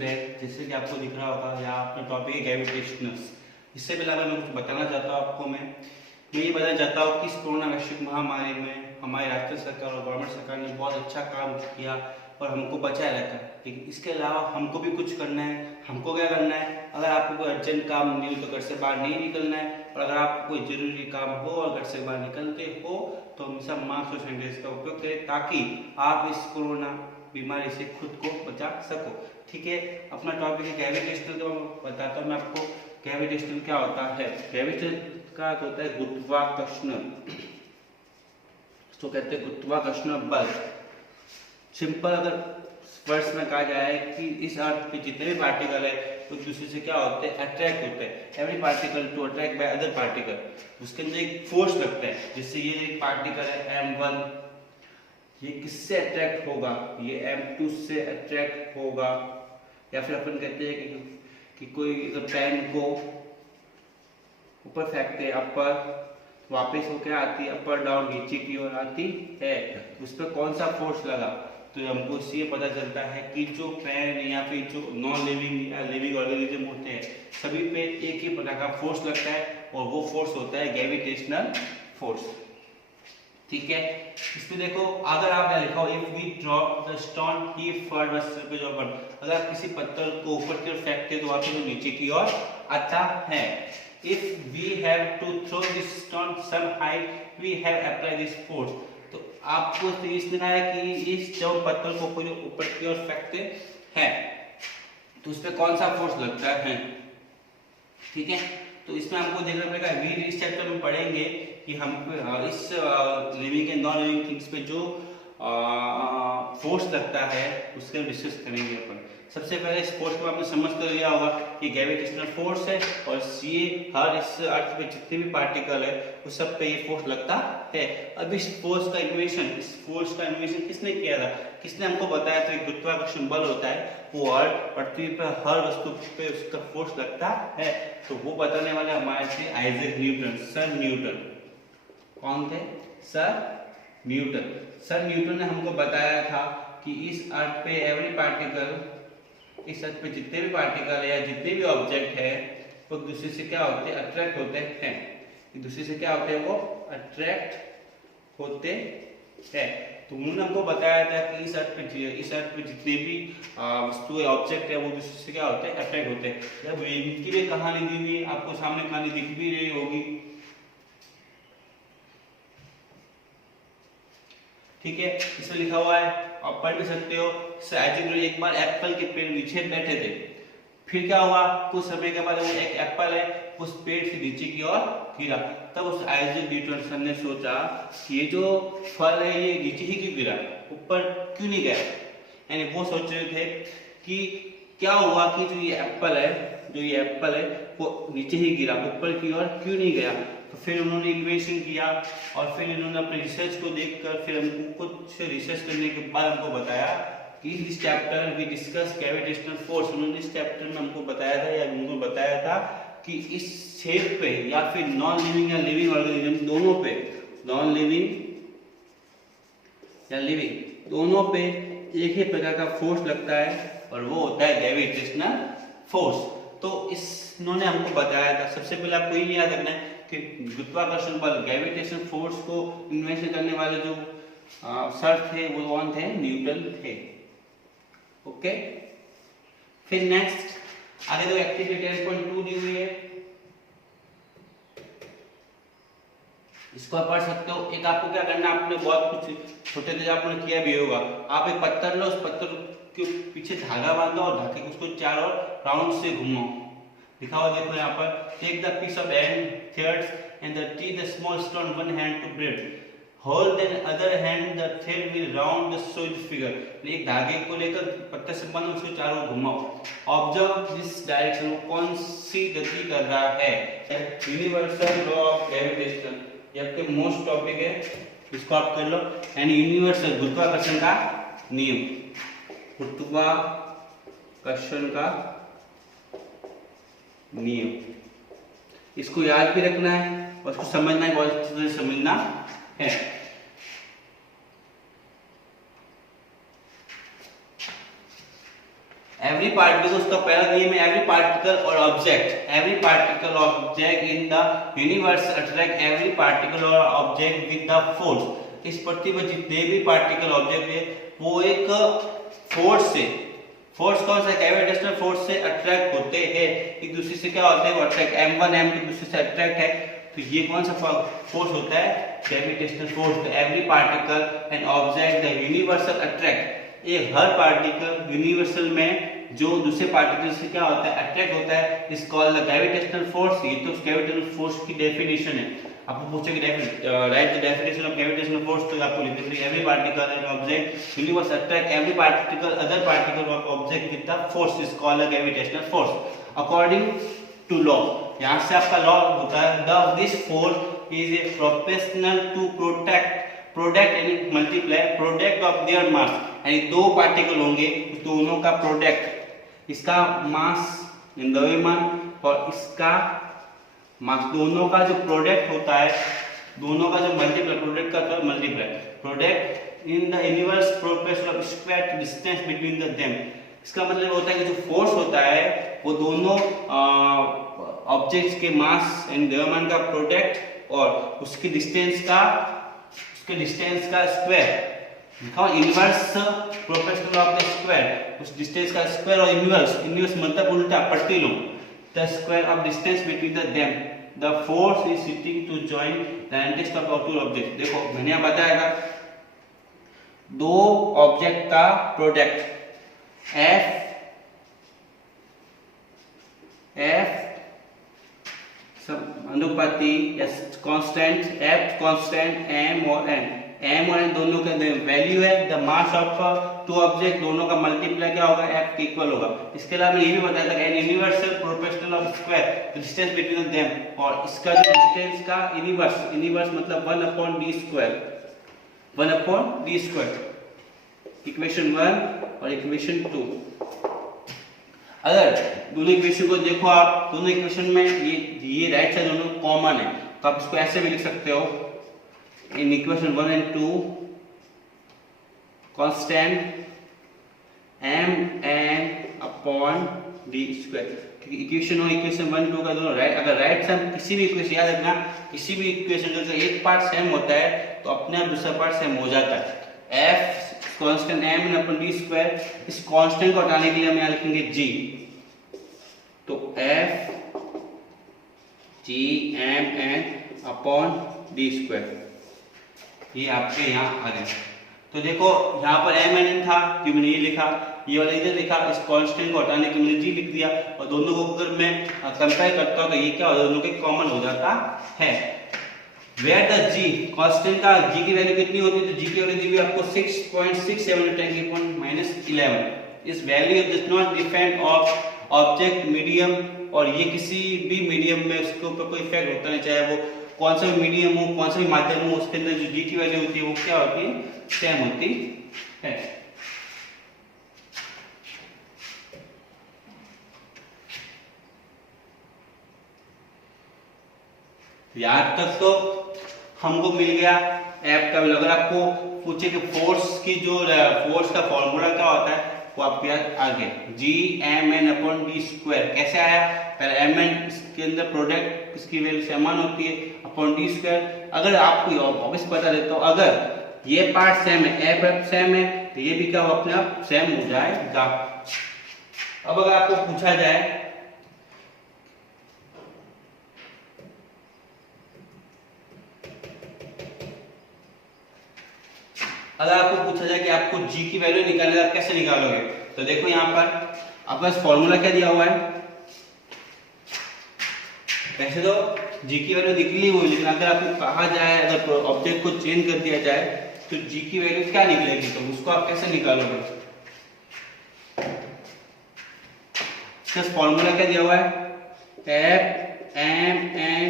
Student, जैसे कि आपको दिख रहा होगा यहाँ अपना टॉपिक है ग्रेविटेशनल्स। इससे पहले मैं कुछ बताना चाहता हूँ आपको। मैं ये बताना चाहता हूँ कि इस कोरोना वैश्विक महामारी में हमारी राष्ट्रीय सरकार और गवर्नमेंट सरकार ने बहुत अच्छा काम किया और हमको बचाए रखा है। लेकिन इसके अलावा हमको भी कुछ करना है। हमको क्या करना है, अगर आपको कोई अर्जेंट काम नहीं हो तो घर से बाहर नहीं निकलना है, और अगर आपको कोई जरूरी काम हो और घर से बाहर निकलते हो तो हमेशा मास्क और सैनिटाइजर का उपयोग करें, ताकि आप इस कोरोना बीमारी से खुद को बचा सको। ठीक है, अपना टॉपिक है ग्रेविटेशनल। तो बताता हूँ मैं आपको ग्रेविटेशनल क्या होता है। ग्रेविटेशनल का होता है गुरुत्वाकर्षण, तो कहते हैं गुरुत्वाकर्षण बल। सिंपल अगर वर्ड्स में कहा जाए कि इस अर्थ पे जितने भी पार्टिकल है तो दूसरे से क्या होते हैं, अट्रैक्ट होते हैं। Every particle to attract by other particle, उसके अंदर एक फोर्स लगता है। जैसे ये एक पार्टिकल है m1, ये किससे अट्रैक्ट होगा, ये m2 से अट्रैक्ट होगा। या फिर अपन कहते हैं कि कोई अगर पेन को ऊपर फेंकते हैं अपर, वापस वो क्या आती है, अपर डाउन नीचे की ओर आती है, उस पर कौन सा फोर्स लगा। तो हमको इससे पता चलता है कि जो पेन या फिर जो नॉन लिविंग या लिविंग ऑर्गेनिज्म होते हैं सभी पे एक ही प्रकार का फोर्स लगता है, और वो फोर्स होता है ग्रेविटेशनल फोर्स। ठीक है, इसमें देखो अगर आप लिखा हो if we drop the stone he for the surface of earth, अगर आप किसी पत्थर को ऊपर की ओर फेंकते तो वापस वो नीचे की ओर आता है। If we have to throw this stone some height, we have applied this force। तो आपको तो इसने कहा है कि इस जब पत्थर को पूरे ऊपर की ओर फेंकते हैं तो उस पे कौन सा फोर्स लगता है। ठीक है, तो इसमें हमको देखना पड़ेगा। वी इस चैप्टर में पढ़ेंगे कि हम इस living and non living things पे जो फोर्स लगता है उसके डिस्कस करेंगे अपन। सबसे पहले इस फोर्स को आपने समझ कर लिया होगा कि ग्रेविटेशनल फोर्स है, और ये हर इस अर्थ पे जितने भी पार्टिकल है उस सब पे ये फोर्स लगता है। अब इस फोर्स का इन्वेंशन किसने किया था, किसने हमको बताया था। गुरुत्वाकर्षण बल होता है, वो अर्थ पृथ्वी पर हर वस्तु पे उसका फोर्स लगता है। तो वो बताने वाले हमारे थे आइजैक न्यूटन, सर न्यूटन। कौन थे, सर न्यूटन। सर न्यूटन ने हमको बताया था कि इस अर्थ पे एवरी पार्टिकल, इस अर्थ पे जितने भी पार्टिकल है या जितने भी ऑब्जेक्ट है वो दूसरे से क्या होते हैं, अट्रैक्ट होते हैं। एक दूसरे से क्या होते हैं, वो अट्रैक्ट होते हैं। तो उन्होंने हमको बताया था कि इस अर्थ पे जितने भी वस्तु ऑब्जेक्ट है वो दूसरे से क्या होते हैं, अट्रैक्ट होते हैं। जब इनकी भी कहानी दी हुई, आपको सामने कहानी दिख भी रही होगी। ठीक है, इसमें लिखा हुआ है, आप पढ़ भी सकते हो। आइजैक न्यूटन एक बार एप्पल के पेड़ नीचे बैठे थे, फिर क्या हुआ, कुछ समय के बाद वो एक एप्पल है उस पेड़ से नीचे की ओर गिरा। तब उस आइजैक न्यूटन सर ने सोचा कि ये जो फल है ये नीचे ही क्यों गिरा, ऊपर क्यों नहीं गया। यानी वो सोच रहे थे कि क्या हुआ कि जो ये एप्पल है वो नीचे ही गिरा, ऊपर की ओर क्यों नहीं गया। तो फिर उन्होंने इन्वेंशन किया, और फिर इन्होंने अपने रिसर्च को देखकर फिर हमको कुछ रिसर्च करने के बाद हमको बताया कि इस chapter we discuss gravitational force. उन्होंने इस चैप्टर में हमको बताया था या उनको बताया था कि इस शेप पे या फिर नॉन लिविंग या लिविंग ऑर्गेनिज्म दोनों पे, नॉन लिविंग या लिविंग दोनों पे एक ही प्रकार का फोर्स लगता है, और वो होता है ग्रेविटेशनल फोर्स। तो इन्होंने हमको बताया था। सबसे पहले आपको ये याद रखना है कि गुरुत्वाकर्षण बल, ग्रेविटेशनल फोर्स को इन्वेंशन करने वाले जो सर थे वो कौन थे, न्यूटन थे। ओके, फिर नेक्स्ट आगे जो एक्टिविटी 10.2 दी हुई है इसको आप पढ़ सकते हो। एक आपको क्या करना है, आपने बहुत कुछ छोटे थे आपने किया भी होगा। आप एक पत्थर लो, उस पत्थर के पीछे धागा बांधो और धागे को उसको चारों राउंड से घुमाओ। लिखा हुआ देखो यहाँ पर, take the piece of and threads and tie the small stone one hand to bread, hold then other hand the thread will round the sold figure. एक धागे को लेकर पत्थर से बांधो, उसको चारों घुमाओ। ऑब्जर्व दिस डायरेक्शन, कौन सी गति कर रहा है। यूनिवर्सल लॉ ऑफ ग्रेविटेशन, ये आपके मोस्ट टॉपिक है, इसको आप कर लो। एंड यूनिवर्सल गुरुत्वाकर्षण का नियम, गुरुत्वाकर्षण का नियम, इसको याद भी रखना है और इसको समझना है, बहुत अच्छे से समझना है। एवरी पार्टिकल, उसका पहला नियम है एवरी पार्टिकल और object, every particle object in the universe attract every particle और ऑब्जेक्ट विद द फोर्स। इस पृथ्वी पर जितने भी पार्टिकल ऑब्जेक्ट है वो एक फोर्स से, फोर्स कौन सा, ग्रेविटेशनल फोर्स से अट्रैक्ट होते हैं एक दूसरे से। क्या होते हैं वो अट्रैक्ट, m1 m2 दूसरे से अट्रैक्ट है, तो ये कौन सा फोर्स होता है, gravitational force. Every particle and object the universal attract, ये हर पार्टिकल यूनिवर्सल में जो दूसरे पार्टिकल से क्या होता है अट्रैक्ट होता है, इस कॉल्ड द ग्रेविटेशनल फोर्स। ये तो ग्रेविटेशनल फोर्स की डेफिनेशन है। आपको पूछेंगे write the definition of gravitational force, तो आपको लिख देंगे every particle and object universe attract every particle other particle और object with the force is called the gravitational force according to law. यहां से आपका लॉ होता है the this force is a proportional to product यानी multiply product of their mass, यानी दो particle होंगे दोनों का प्रोडक्ट, इसका मास द्रव्यमान और इसका मास, दोनों का जो प्रोडक्ट होता है, दोनों का जो मल्टीप्लाई, प्रोडक्ट का multiply product in the universe proportional of square distance between the them. इसका मतलब होता है कि जो फोर्स होता है वो दोनों ऑब्जेक्ट्स के मास एंड द्रव्यमान का प्रोडक्ट और उसके डिस्टेंस का square, inverse proportional of the square, उस डिस्टेंस का स्क्वायर और इनवर्स मतलब उल्टा पट्टी लो, the square of distance between the them the force is sitting to join the entist of two object. देखो मैंने बताया था दो ऑब्जेक्ट का प्रोडक्ट F अनुपाती या कांस्टेंट, F कांस्टेंट M और N दोनों का वैल्यू है, the mass of two object दोनों का मल्टीप्लाई क्या होगा F के इक्वल होगा। इसके अलावा मैं ये भी बताया था N universal proportional of square distance between them, और इसका जो डिस्टेंस का इनवर्स मतलब 1/d square, 1/d square. Equation 1 और इक्वेशन 2। अगर दोनों इक्वेशन को देखो आप, दोनों इक्वेशन में ये राइट साइड दोनों कॉमन है, तो आप इसको ऐसे भी लिख सकते हो in equation 1 and 2 constant mn/d square. Equation और इक्वेशन 1 2 का दोनों राइट, अगर राइट साइड किसी भी इक्वेशन, याद रखना किसी भी इक्वेशन का एक पार्ट सेम होता है तो अपने आप दूसरा पार्ट सेम हो जाता है। f कांस्टेंट mn/d स्क्वायर, इस कांस्टेंट को हटाने के लिए हम यहां लिखेंगे g, तो f g mn/d स्क्वायर, ये आपके यहाँ आ गया। तो देखो यहाँ पर mn था कि मैंने ये लिखा, ये वाला इधर लिखा, इस कांस्टेंट को हटाने के मैंने g लिख दिया, और दोनों को अगर मैं कंपेयर करता हूँ तो ये क्या हो, दोनों के कॉमन हो जाता है। Where the g कांस्टेंट का g की वैल्यू कितनी होती है, तो g की वैल्यू दी हुई आपको 6.67 10⁻⁻11। इस value does not depend of object medium, और ये किसी भी मीडियम में उसके ऊपर कोई इफेक्ट होता नहीं, चाहे वो कौन सा भी मीडियम हो, कौन सा भी माध्यम हो, उसके अंदर जो g की वैल्यू होती है वो क्या होती है, सेम होती है। यहाँ तक तो हमको मिल गया ऐप का। अगर आपको पूछे कि फोर्स की जो फोर्स का फॉर्मूला क्या होता है वो आपको याद आ गया, जी mn/d स्क्वायर। कैसे आया, पहले mn के अंदर प्रोडक्ट इसकी वैल्यू समान होती है अपॉन d स्क्वायर। अगर आपको ऑब्वियस बता देता हूं, अगर ये पार्ट सेम है, f सेम है, तो ये भी क्या हो अपने आप सेम हो जाएगा। अब अगर आपको पूछा जाए कि आपको g की वैल्यू निकालनी है, आप कैसे निकालोगे, तो देखो यहाँ पर आपके पास फॉर्मूला क्या दिया हुआ है। वैसे तो g की वैल्यू निकली हुई, लेकिन अगर आपको कहा जाए, अगर ऑब्जेक्ट को चेंज कर दिया जाए तो g की वैल्यू क्या निकलेगी, तो उसको आप कैसे निकालोगे। इसका फॉर्मूला क्या दिया हुआ है, f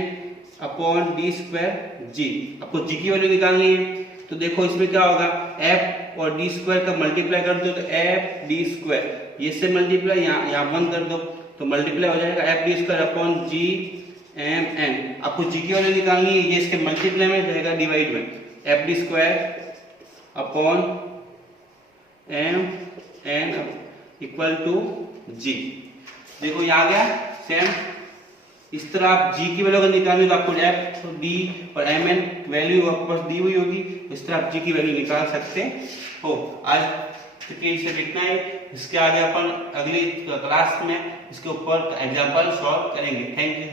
mn/d स्क्वायर g। आपको g की वैल्यू निकालनी है, तो देखो इसमें क्या होगा, f और d स्क्वायर का मल्टीप्लाई कर दो तो f d स्क्वायर, ये से मल्टीप्लाई यहाँ 1 कर दो तो मल्टीप्लाई हो जाएगा f d square upon g mn। आपको g की वैल्यू निकालनी है, ये इसके मल्टीप्लाई में रहेगा डिवाइड में, f d square upon m n equal to G. देखो ये आ गया सेम। इस तरह आप जी की वैल्यू अगर निकालनी तो आपको एफ डी और एम एन वैल्यू आपके पास दी हुई होगी, इस तरह आप जी की वैल्यू निकाल सकते हो। आज के सिर्फ इतना है, इसके आगे अपन अगली क्लास में इसके ऊपर एग्जांपल सॉल्व करेंगे। Thank you.